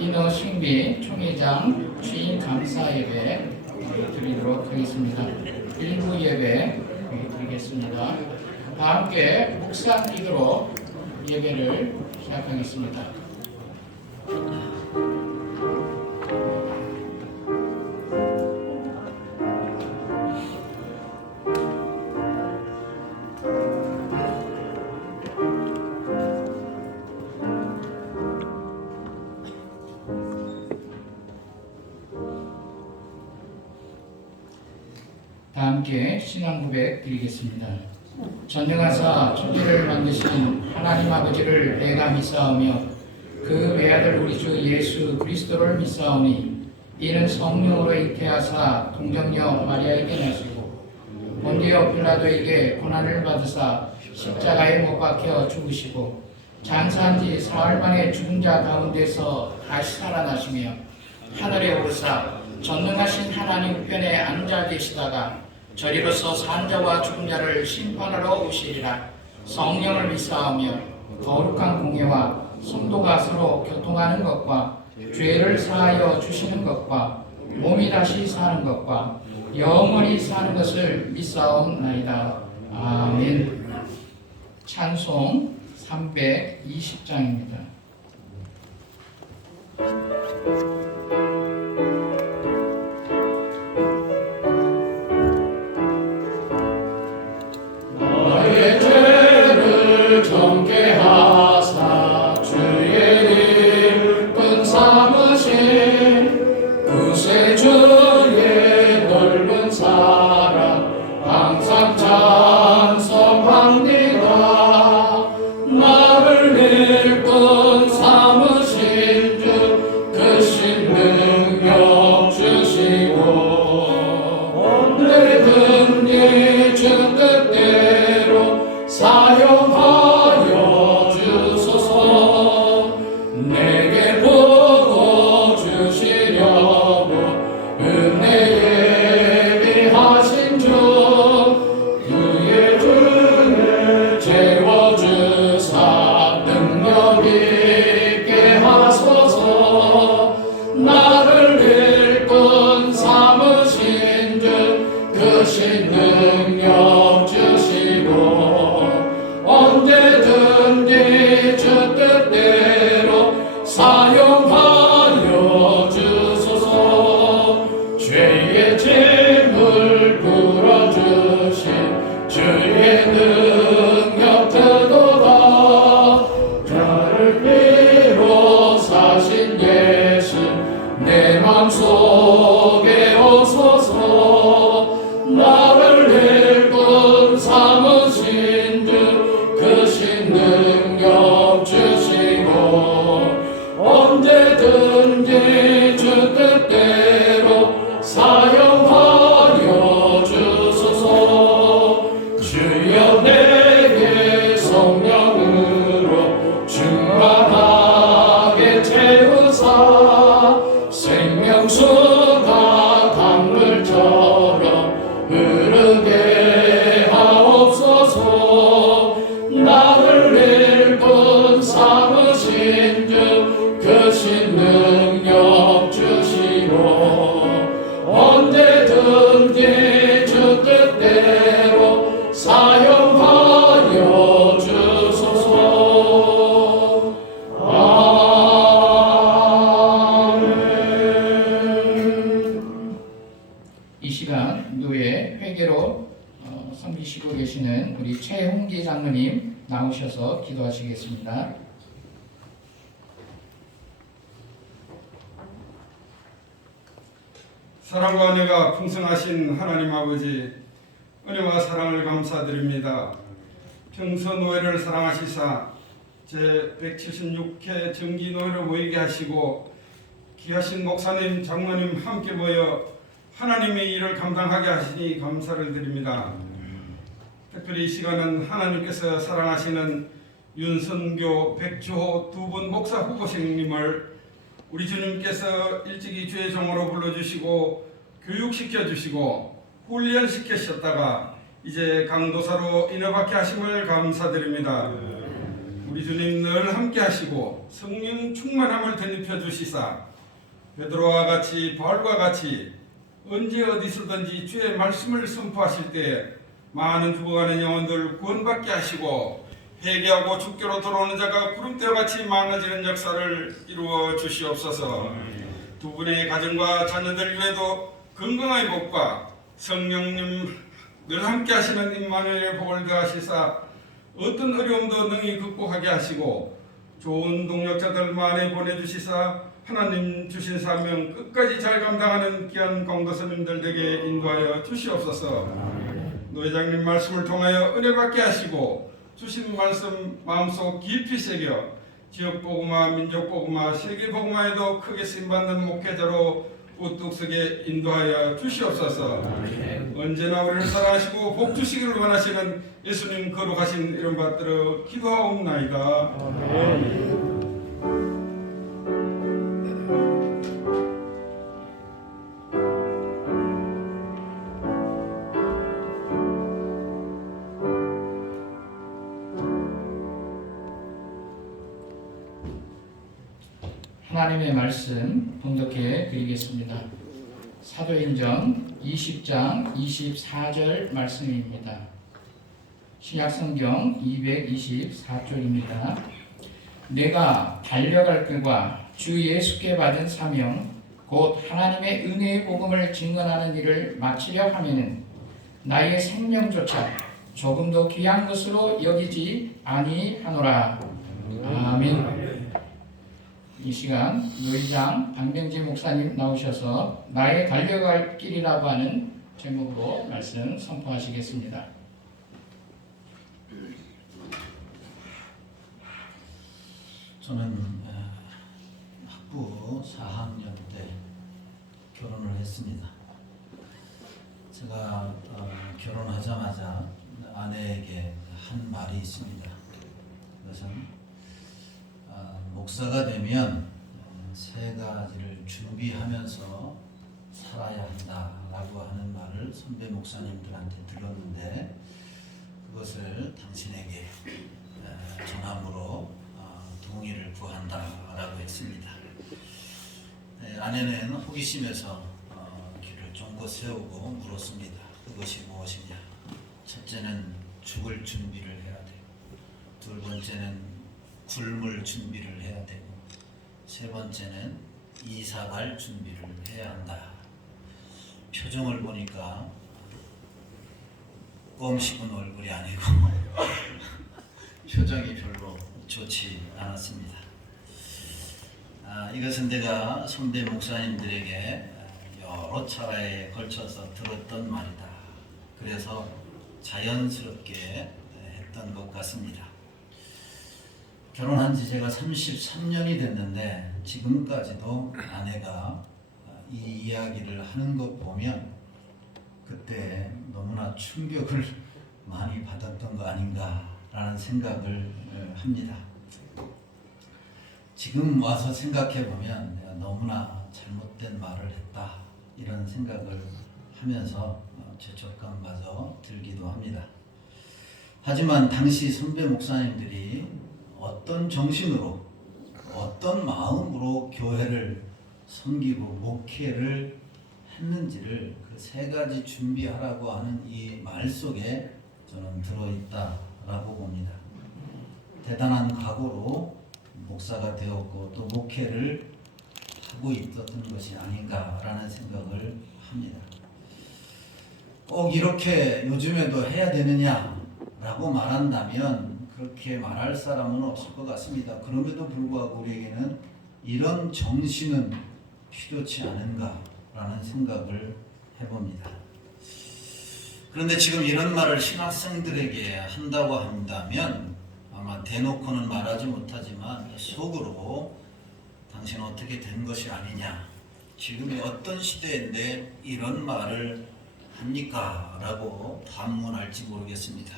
이너신비 총회장 취임 감사 예배 드리도록 하겠습니다. 일부 예배 드리겠습니다. 다 함께 묵상 기도로 예배를 시작하겠습니다. 다 함께 신앙 고백 드리겠습니다. 전능하사 천지를 만드신 하나님 아버지를 내가 믿사오며 그 외아들 우리 주 예수 그리스도를 믿사오니 이는 성령으로 잉태하사 동정녀 마리아에게 나시고 본디오 빌라도에게 고난을 받으사 십자가에 못 박혀 죽으시고 장사한 지 사흘 만에 죽은 자 가운데서 다시 살아나시며 하늘에 오르사 전능하신 하나님 우편에 앉아 계시다가 저리로서 산 자와 죽은 자를 심판하러 오시리라. 성령을 믿사오며 거룩한 공예와 성도가 서로 교통하는 것과 죄를 사하여 주시는 것과 몸이 다시 사는 것과 영원히 사는 것을 믿사옵나이다. 아멘. 찬송 320장입니다. 섬기시고 계시는 우리 최홍기 장로님 나오셔서 기도하시겠습니다. 사랑과 은혜가 풍성하신 하나님 아버지, 은혜와 사랑을 감사드립니다. 평소 노예를 사랑하시사 제176회 정기노예를 모이게 하시고 귀하신 목사님, 장로님 함께 모여 하나님의 일을 감당하게 하시니 감사를 드립니다. 특별히 이 시간은 하나님께서 사랑하시는 윤선교, 백주호 두 분 목사 후보생님을 우리 주님께서 일찍이 주의 종으로 불러주시고 교육시켜주시고 훈련시키셨다가 이제 강도사로 인허받게 하심을 감사드립니다. 우리 주님 늘 함께 하시고 성령 충만함을 덧입혀 주시사 베드로와 같이 바울과 같이 언제 어디서든지 주의 말씀을 선포하실 때 많은 죽어가는 영혼들 구원받게 하시고 회개하고 주께로 돌아오는 자가 구름대와 같이 많아지는 역사를 이루어 주시옵소서. 두 분의 가정과 자녀들 위에도 건강의 복과 성령님 늘 함께 하시는 임마누엘의 복을 더하시사 어떤 어려움도 능히 극복하게 하시고 좋은 동력자들 많이 보내주시사 하나님 주신 사명 끝까지 잘 감당하는 귀한 강도사님들에게 인도하여 주시옵소서. 노회장님 말씀을 통하여 은혜 받게 하시고 주신 말씀 마음속 깊이 새겨 지역복음화, 민족복음화, 세계복음화에도 크게 쓰임받는 목회자로 우뚝 서게 인도하여 주시옵소서. 언제나 우리를 사랑하시고 복 주시기를 원하시는 예수님 거룩하신 이름 받들어 기도하옵나이다. 하나님의 말씀 봉독해 드리겠습니다. 사도행전 20장 24절 말씀입니다. 신약성경 224쪽입니다. 내가 달려갈 길과 주 예수께 받은 사명 곧 하나님의 은혜의 복음을 증언하는 일을 마치려 하면은 나의 생명조차 조금도 귀한 것으로 여기지 아니하노라. 아멘. 이 시간 노회장 방병지 목사님 나오셔서 나의 달려갈 길이라고 하는 제목으로 말씀 선포하시겠습니다. 저는 학부 4학년 때 결혼을 했습니다. 제가 결혼하자마자 아내에게 한 말이 있습니다. 그것은 목사가 되면 세 가지를 준비하면서 살아야 한다라고 하는 말을 선배 목사님들한테 들었는데 그것을 당신에게 전함으로 동의를 구한다라고 했습니다. 아내는 호기심에서 귀를 쫑긋 세우고 물었습니다. 그것이 무엇이냐? 첫째는 죽을 준비를 해야 되고, 두 번째는 굶을 준비를 해야 되고, 세 번째는 이사 갈 준비를 해야 한다. 표정을 보니까 껌 씹은 얼굴이 아니고 표정이 별로 좋지 않았습니다. 이것은 내가 선배 목사님들에게 여러 차례에 걸쳐서 들었던 말이다. 그래서 자연스럽게 했던 것 같습니다. 결혼한 지 제가 33년이 됐는데 지금까지도 아내가 이 이야기를 하는 것 보면 그때 너무나 충격을 많이 받았던 거 아닌가라는 생각을 합니다. 지금 와서 생각해 보면 내가 너무나 잘못된 말을 했다 이런 생각을 하면서 죄책감마저 들기도 합니다. 하지만 당시 선배 목사님들이 어떤 정신으로 어떤 마음으로 교회를 섬기고 목회를 했는지를 그 세 가지 준비하라고 하는 이 말 속에 저는 들어있다라고 봅니다. 대단한 각오로 목사가 되었고 또 목회를 하고 있었던 것이 아닌가라는 생각을 합니다. 꼭 이렇게 요즘에도 해야 되느냐라고 말한다면 그렇게 말할 사람은 없을 것 같습니다. 그럼에도 불구하고 우리에게는 이런 정신은 필요치 않은가라는 생각을 해봅니다. 그런데 지금 이런 말을 신학생들에게 한다고 한다면 아마 대놓고는 말하지 못하지만 속으로 당신은 어떻게 된 것이 아니냐, 지금이 어떤 시대인데 이런 말을 합니까? 라고 반문할지 모르겠습니다.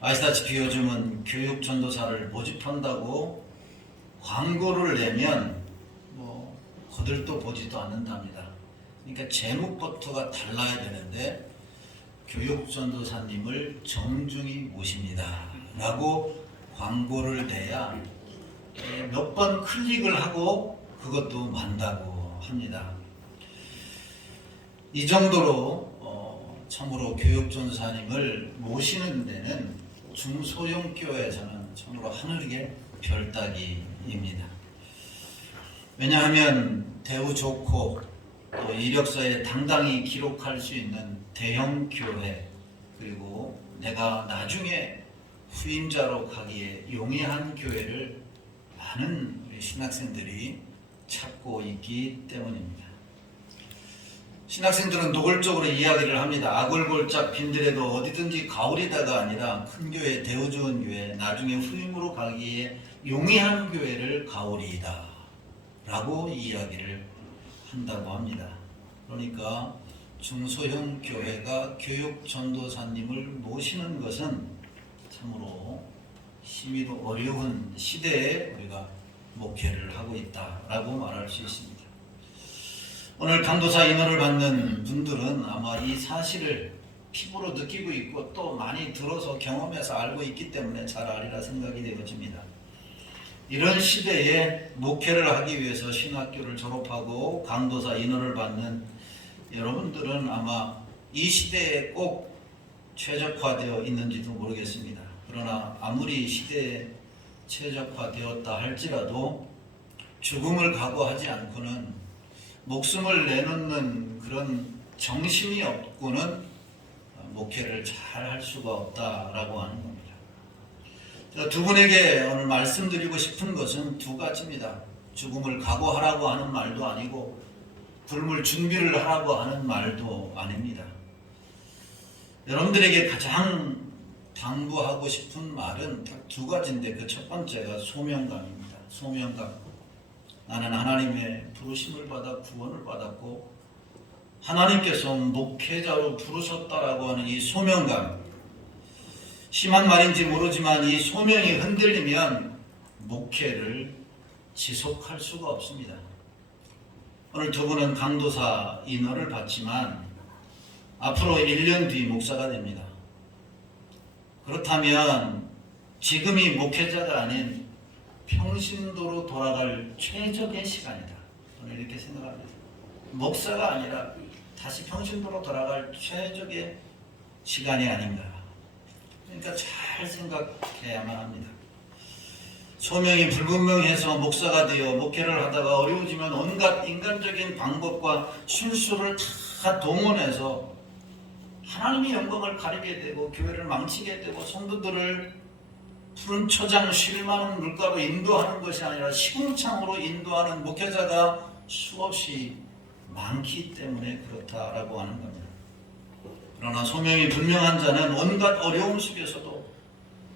아시다시피 요즘은 교육 전도사를 모집한다고 광고를 내면 거들떠 보지도 않는답니다. 그러니까 제목부터가 달라야 되는데 교육 전도사님을 정중히 모십니다 라고 광고를 내야 몇 번 클릭을 하고 그것도 만다고 합니다. 이 정도로 참으로 교육전사님을 모시는 데는 중소형 교회에서는 참으로 하늘에게 별따기입니다. 왜냐하면 대우 좋고 또 이력서에 당당히 기록할 수 있는 대형 교회, 그리고 내가 나중에 후임자로 가기에 용이한 교회를 많은 우리 신학생들이 찾고 있기 때문입니다. 신학생들은 노골적으로 이야기를 합니다. 아골골짝 빈들에도 어디든지 가오리다가 아니라 큰 교회, 대우 좋은 교회, 나중에 후임으로 가기에 용이한 교회를 가오리이다 라고 이야기를 한다고 합니다. 그러니까 중소형 교회가 교육 전도사님을 모시는 것은 참으로 심히도 어려운 시대에 우리가 목회를 하고 있다라고 말할 수 있습니다. 오늘 강도사 인원을 받는 분들은 아마 이 사실을 피부로 느끼고 있고 또 많이 들어서 경험해서 알고 있기 때문에 잘 아리라 생각이 되어집니다. 이런 시대에 목회를 하기 위해서 신학교를 졸업하고 강도사 인원을 받는 여러분들은 아마 이 시대에 꼭 최적화되어 있는지도 모르겠습니다. 그러나 아무리 시대에 최적화되었다 할지라도 죽음을 각오하지 않고는 목숨을 내놓는 그런 정신이 없고는 목회를 잘 할 수가 없다라고 하는 겁니다. 두 분에게 오늘 말씀드리고 싶은 것은 두 가지입니다. 죽음을 각오하라고 하는 말도 아니고 굶을 준비를 하라고 하는 말도 아닙니다. 여러분들에게 가장 당부하고 싶은 말은 딱 두 가지인데 그 첫 번째가 소명감입니다. 소명감. 나는 하나님의 부르심을 받아 구원을 받았고 하나님께서 목회자로 부르셨다라고 하는 이 소명감. 심한 말인지 모르지만 이 소명이 흔들리면 목회를 지속할 수가 없습니다. 오늘 두 분은 강도사 인허를 받지만 앞으로 1년 뒤 목사가 됩니다. 그렇다면 지금이 목회자가 아닌 평신도로 돌아갈 최적의 시간이다. 저는 이렇게 생각합니다. 목사가 아니라 다시 평신도로 돌아갈 최적의 시간이 아닌가. 그러니까 잘 생각해야만 합니다. 소명이 불분명해서 목사가 되어 목회를 하다가 어려워지면 온갖 인간적인 방법과 실수를 다 동원해서 하나님의 영광을 가리게 되고 교회를 망치게 되고 성도들을 푸른 초장 쉴 많은 물가로 인도하는 것이 아니라 시궁창으로 인도하는 목회자가 수없이 많기 때문에 그렇다라고 하는 겁니다. 그러나 소명이 분명한 자는 온갖 어려움 속에서도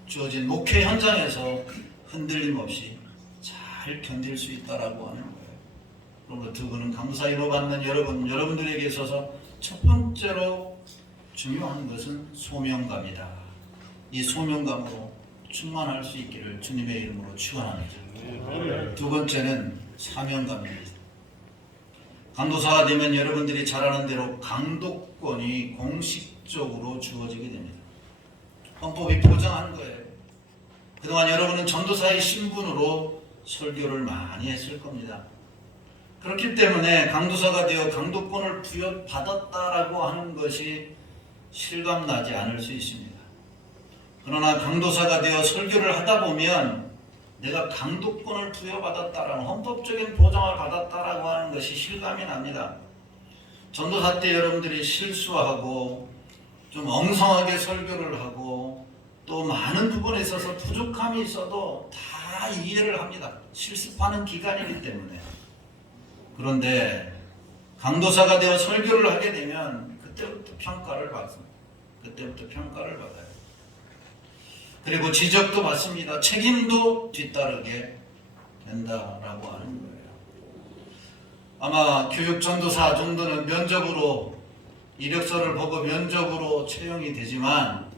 주어진 목회 현장에서 흔들림 없이 잘 견딜 수 있다라고 하는 거예요. 그러므로 두 분은 강사위로 받는 여러분들에게 있어서 첫 번째로 중요한 것은 소명감이다. 이 소명감으로 충만할 수 있기를 주님의 이름으로 축원합니다. 두 번째는 사명감입니다. 강도사가 되면 여러분들이 잘 아는 대로 강독권이 공식적으로 주어지게 됩니다. 헌법이 보장한 거예요. 그동안 여러분은 전도사의 신분으로 설교를 많이 했을 겁니다. 그렇기 때문에 강도사가 되어 강독권을 부여받았다라고 하는 것이 실감나지 않을 수 있습니다. 그러나 강도사가 되어 설교를 하다 보면 내가 강독권을 부여받았다라는 헌법적인 보장을 받았다라고 하는 것이 실감이 납니다. 전도사 때 여러분들이 실수하고 좀 엉성하게 설교를 하고 또 많은 부분에 있어서 부족함이 있어도 다 이해를 합니다. 실습하는 기간이기 때문에. 그런데 강도사가 되어 설교를 하게 되면 그때부터 평가를 받습니다. 그때부터 평가를 받아요. 그리고 지적도 받습니다. 책임도 뒤따르게 된다라고 하는 거예요. 아마 교육 전도사 정도는 면접으로 이력서를 보고 면접으로 채용이 되지만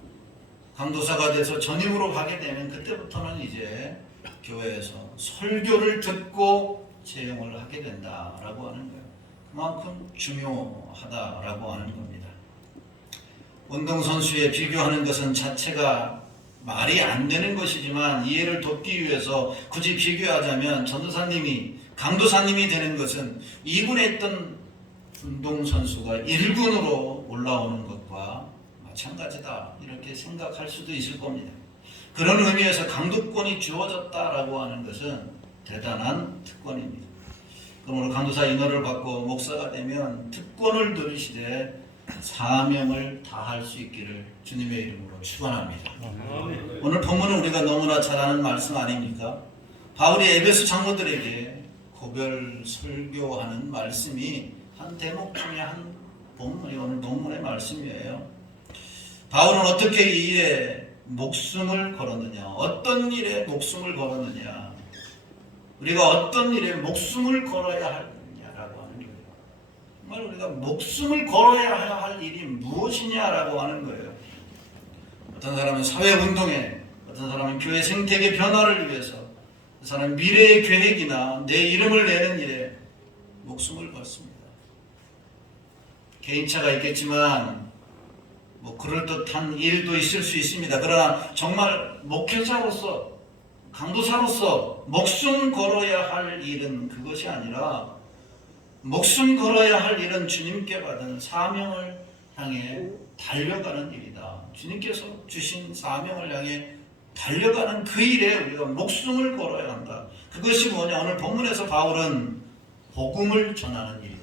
강도사가 돼서 전임으로 가게 되면 그때부터는 이제 교회에서 설교를 듣고 채용을 하게 된다라고 하는 거예요. 그만큼 중요하다라고 하는 겁니다. 운동선수에 비교하는 것은 자체가 말이 안 되는 것이지만 이해를 돕기 위해서 굳이 비교하자면 전도사님이 강도사님이 되는 것은 2군에 있던 운동선수가 1군으로 올라오는 것과 마찬가지다 이렇게 생각할 수도 있을 겁니다. 그런 의미에서 강도권이 주어졌다라고 하는 것은 대단한 특권입니다. 그럼 오늘 강도사 인허를 받고 목사가 되면 특권을 누리시되 사명을 다할 수 있기를 주님의 이름으로 축원합니다. 오늘 본문은 우리가 너무나 잘 아는 말씀 아닙니까? 바울이 에베소 장로들에게 고별 설교하는 말씀이 한 대목 중에 한 본문이 오늘 본문의 말씀이에요. 바울은 어떻게 이 일에 목숨을 걸었느냐, 어떤 일에 목숨을 걸었느냐, 우리가 어떤 일에 목숨을 걸어야 하느냐라고 하는 거예요. 정말 우리가 목숨을 걸어야 할 일이 무엇이냐라고 하는 거예요. 어떤 사람은 사회운동에, 어떤 사람은 교회 생태계 변화를 위해서, 그 사람은 미래의 계획이나 내 이름을 내는 일에 목숨을 걸습니다. 개인차가 있겠지만 그럴듯한 일도 있을 수 있습니다. 그러나 정말 목회자로서, 강도사로서 목숨 걸어야 할 일은 그것이 아니라 목숨 걸어야 할 일은 주님께 받은 사명을 향해 달려가는 일이다. 주님께서 주신 사명을 향해 달려가는 그 일에 우리가 목숨을 걸어야 한다. 그것이 뭐냐? 오늘 본문에서 바울은 복음을 전하는 일이다.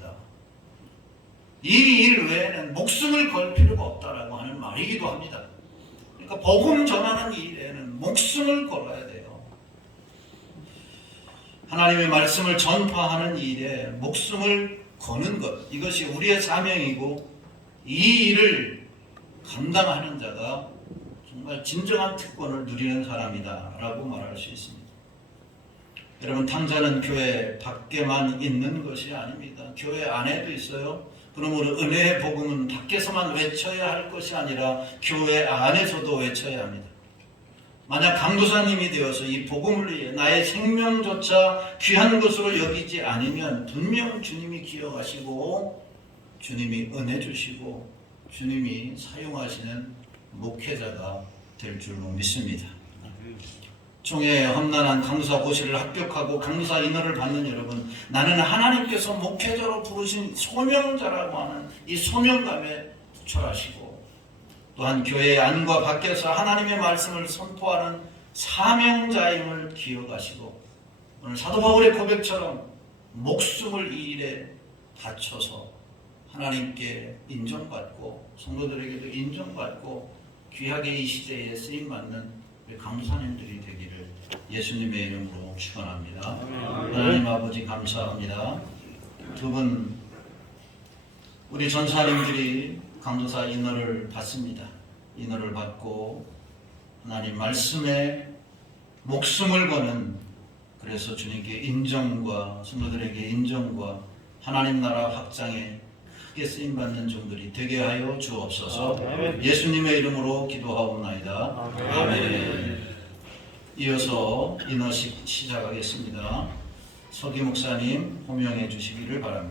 이 일 외에는 목숨을 걸 필요가 없다라고 하는 말이기도 합니다. 그러니까 복음 전하는 일에는 목숨을 걸어야 돼요. 하나님의 말씀을 전파하는 일에 목숨을 거는 것, 이것이 우리의 사명이고 이 일을 감당하는 자가 정말 진정한 특권을 누리는 사람이다 라고 말할 수 있습니다. 여러분, 탕자는 교회 밖에만 있는 것이 아닙니다. 교회 안에도 있어요. 그러므로 은혜의 복음은 밖에서만 외쳐야 할 것이 아니라 교회 안에서도 외쳐야 합니다. 만약 강도사님이 되어서 이 복음을 위해 나의 생명조차 귀한 것으로 여기지 않으면 분명 주님이 기억하시고 주님이 은혜 주시고 주님이 사용하시는 목회자가 될 줄로 믿습니다. 총회 험난한 강도사 고시를 합격하고 강도사 인허를 받는 여러분, 나는 하나님께서 목회자로 부르신 소명자라고 하는 이 소명감에 투철하시고 또한 교회 안과 밖에서 하나님의 말씀을 선포하는 사명자임을 기억하시고 오늘 사도 바울의 고백처럼 목숨을 이 일에 바쳐서 하나님께 인정받고 성도들에게도 인정받고 귀하게 이 시대에 쓰임받는 강도사님들이 되기를 예수님의 이름으로 축원합니다. 하나님 아버지 감사합니다. 두 분 우리 전사님들이 강도사 인허를 받습니다. 인허를 받고 하나님 말씀에 목숨을 거는, 그래서 주님께 인정과 성도들에게 인정과 하나님 나라 확장에 크게 쓰임받는 종들이 되게 하여 주옵소서. 예수님의 이름으로 기도하옵나이다. 아멘. 이어서 인허식 시작하겠습니다. 서기 목사님 호명해 주시기를 바랍니다.